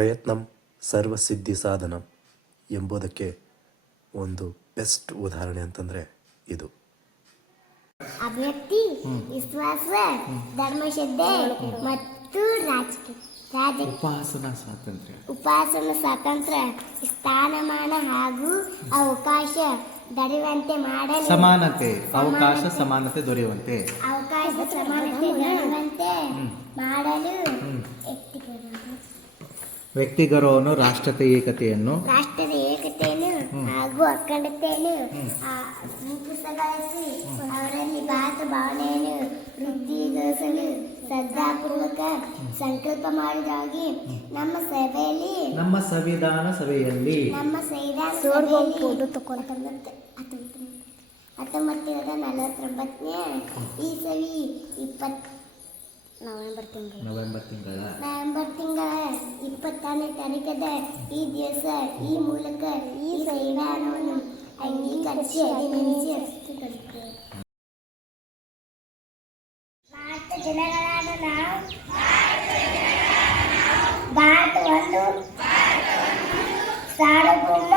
ಪ್ರಯತ್ನಂ ಸರ್ವಸಿದ್ಧಿ ಸಾಧನಂ ಎಂಬುದಕ್ಕೆ ಒಂದು ಬೆಸ್ಟ್ ಉದಾಹರಣೆ ಅಂತಂದರೆ ಇದು. ಅಭಿವ್ಯಕ್ತಿ, ವಿಶ್ವಾಸ, ಧರ್ಮಶ್ರದ್ಧೆ ಮತ್ತು ಉಪಾಸನಾ ಸ್ವಾತಂತ್ರ್ಯ, ಸ್ಥಾನಮಾನ ಹಾಗೂ ಅವಕಾಶ ದೊರೆಯುವಂತೆ ಮಾಡಲು ಅವಕಾಶ ಸಮಾನತೆ ದೊರೆಯುವಂತೆ ಮಾಡಲು ವ್ಯಕ್ತಿಗೌರವವನ್ನು ರಾಷ್ಟ್ರದ ಏಕತೆಯನ್ನು ಹಾಗೂ ಅಖಂಡತೆಯನ್ನು ರೂಪಿಸಗೊಳಿಸಿ ಅವರಲ್ಲಿ ಭಾವನೆಯನ್ನು ವೃದ್ಧಿಗೊಳಿಸಲು ಶ್ರದ್ಧಾಪೂರ್ವಕ ಸಂಕಲ್ಪ ಮಾಡಿದಾಗಿ ನಮ್ಮ ಸಂವಿಧಾನ ಸಭೆಯಲ್ಲಿ 1949 ಇಸವಿ ನವೆಂಬರ್ ತಿಂಗಳ 22ನೇ ತಾರೀಕದ ಈ ದಿವಸ ಈ ಮೂಲಕ ಈ ಸಂವಿಧಾನವನ್ನು ಅಂಗೀಕರಿಸಿ ಅಧಿನಿಯಮಿಸಿಕೊಳ್ಳುತ್ತೇವೆ. ಭಾರತ ಜನಗಳಾದ ನಾವು ಭಾರತ ಒಂದು ಸಾರ್ವಭೌಮ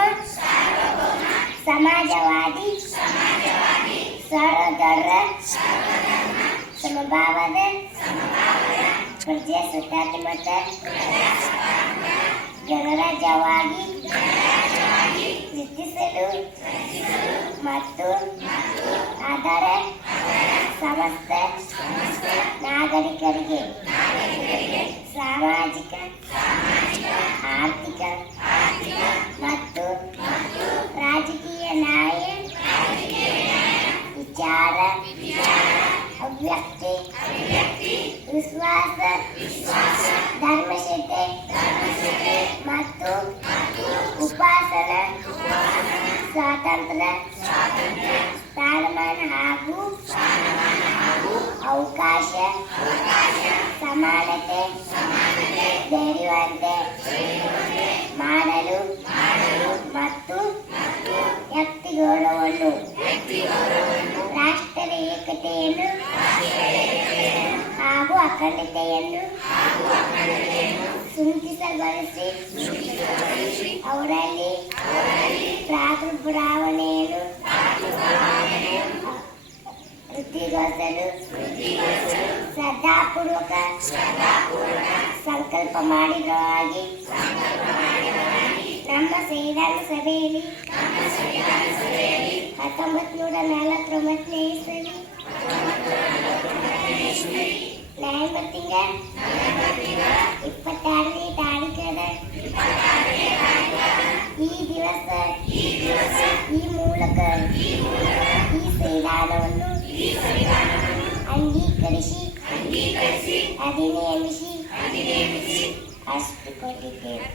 ಸಮಾಜವಾದಿ ಸರ್ವಧರ್ಮ ಸಮಭಾವದ ಪ್ರಜಾಸತ್ತಾತ್ಮಕ ಗಣರಾಜ್ಯವಾಗಿ ರಚಿಸಲು ಮತ್ತು ಅದರ ಸಮಸ್ತ ನಾಗರಿಕರಿಗೆ ಸಾಮಾಜಿಕ ಆರ್ಥಿಕ ಮತ್ತು ರಾಜಕೀಯ ನ್ಯಾಯ ವಿಚಾರ ಅಭಿವ್ಯಕ್ತಿ ವಿಶ್ವಾಸ ಧರ್ಮಶ್ರದ್ಧೆ ಮತ್ತು ಉಪಾಸನಾ ಸ್ವಾತಂತ್ರ್ಯ ಸ್ಥಾನಮಾನ ಹಾಗೂ ಅವಕಾಶ ಸಮಾನತೆ ದೊರೆಯುವಂತೆ ಮಾಡಲು ಮತ್ತು ವ್ಯಕ್ತಿಗೌರವವನ್ನು ರಾಷ್ಟ್ರದ ಏಕತೆಯನ್ನು ಹಾಗೂ ಅಖಂಡತೆಯನ್ನು ಸುನಿಶ್ಚಿತಗೊಳಿಸಿ ಅವರಲ್ಲಿ ಪ್ರಾದುರ್ಭಾವನೆಯನ್ನು ವೃದ್ಧಿಗೊಳಿಸಲು ಶ್ರದ್ಧಾಪೂರ್ವಕ ಸಂಕಲ್ಪ ಮಾಡಿರುವಾಗಿ ನಮ್ಮ ಸಂವಿಧಾನ ಸಭೆಯಲ್ಲಿ 1949 ಇಸವಿ ನವೆಂಬರ್ ತಿಂಗಳ 22ನೇ ತಾರೀಕದ ಈ ದಿವಸ ಈ ಮೂಲಕ ಈ ಸಂವಿಧಾನವನ್ನು ಅಂಗೀಕರಿಸಿ ಅಧಿನಿಯಮಿಸಿ ಅಷ್ಟು ಕೊಟ್ಟಿದ್ದೇವೆ.